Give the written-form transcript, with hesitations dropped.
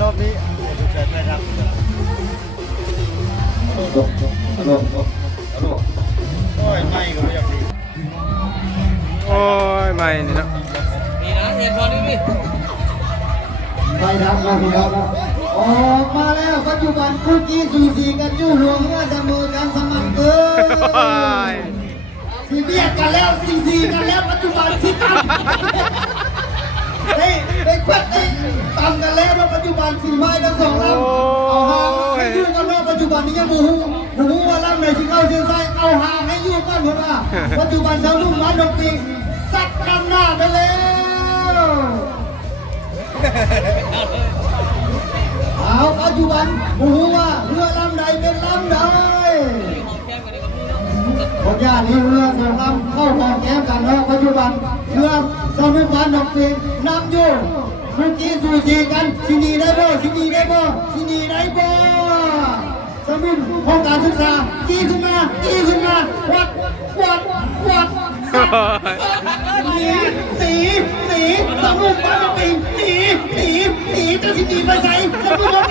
รอบนี้สุดใจไม่รับโอ้ยไม่ก็ไม่อยากดี โอ้ยไม่นี่เนาะ นี่นะเห็นตอนนี้นี่ ไปดับมาพี่น้องออกมาแล้วปัจจุบันคู่กี้สูสีกันจู่ห่วงเมื่อเสมอกันสมันเกินสีเบียดกันแล้วสีกันแล้วปัจจุบันที่ต่ำได้ควัดได้ต่ำกันแล้วปัจจุบันสีไม้ทั้งสองลำเอาห่างให้อยู่กันว่าปัจจุบันนี้ยังบูหูว่าลำไหนที่เข้าเส้นชัยเอาห่างให้อยู่กันเพราะว่าปัจจุบันชาวลุ่มมันดงปิงซัดนำหน้าไปแล้วเอาปัจจุบันหูว่าเรือลำใดเป็นลำใดผมญาติเรือสองลำเข้าหอแก้มกันแล้วปัจจุบันเรือชาวลุ่มมันดงปิงนำอยู่เมื่อกี้สูสีกันที่นี่ได้บ่ที่นี่ได้บ่ที่นี่ได้บ่สมุนห้องการศึกษาจี้ขึ้นมาวัดหนีสมุนบ้านปิงหนีจะที่หนีไปใส่สมุนบ้าน